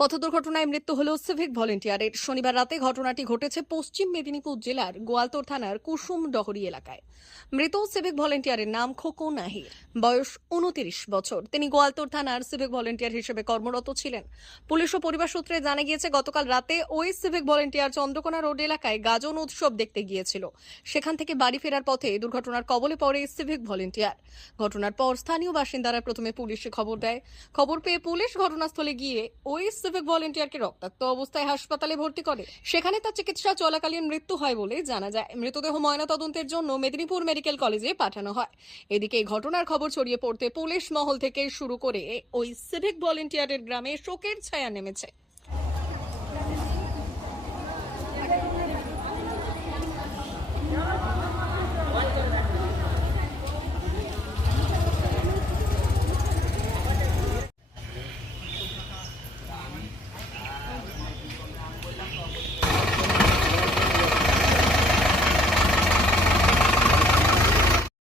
পথ দুর্ঘটনায় মৃত্যু হল সিভিক ভলেন্টিয়ারের শনিবার রাতে ঘটনাটি ঘটেছে পশ্চিম মেদিনীপুর জেলার গোয়ালতোর থানার কুসুম ডহরি এলাকায়। মৃত সিভিক ভলেন্টিয়ারের নাম খোকন আহির বয়স উনতিরিশ বছর। তিনি গোয়ালতোর থানার সিভিক ভলেন্টিয়ার হিসেবে কর্মরত ছিলেন। পুলিশ ও পরিবার সূত্রে জানা গিয়েছে, গতকাল রাতে ওই সিভিক ভলেন্টিয়ার চন্দ্রকোনা রোড এলাকায় গাজন উৎসব দেখতে গিয়েছিল। সেখান থেকে বাড়ি ফেরার পথে দুর্ঘটনার কবলে পড়ে সিভিক ভলেন্টিয়ার ঘটনার পর স্থানীয় বাসিন্দারা প্রথমে পুলিশে খবর দেয়। খবর পেয়ে পুলিশ ঘটনাস্থলে গিয়ে ওই সিভিক ভলেন্টিয়ারকে রক্তাক্ত অবস্থায় হাসপাতালে ভর্তি করে। সেখানে তার চিকিৎসা চলাকালীন মৃত্যু হয় বলে জানা যায়। মৃতদেহ ময়নাতদন্তের জন্য মেদিনীপুর মেডিকেল কলেজে পাঠানো হয়। এদিকে এই ঘটনার খবর ছড়িয়ে পড়তে পুলিশ মহল থেকে শুরু করে ওই সিভিক ভলেন্টিয়ারের গ্রামে শোকের ছায়া নেমেছে।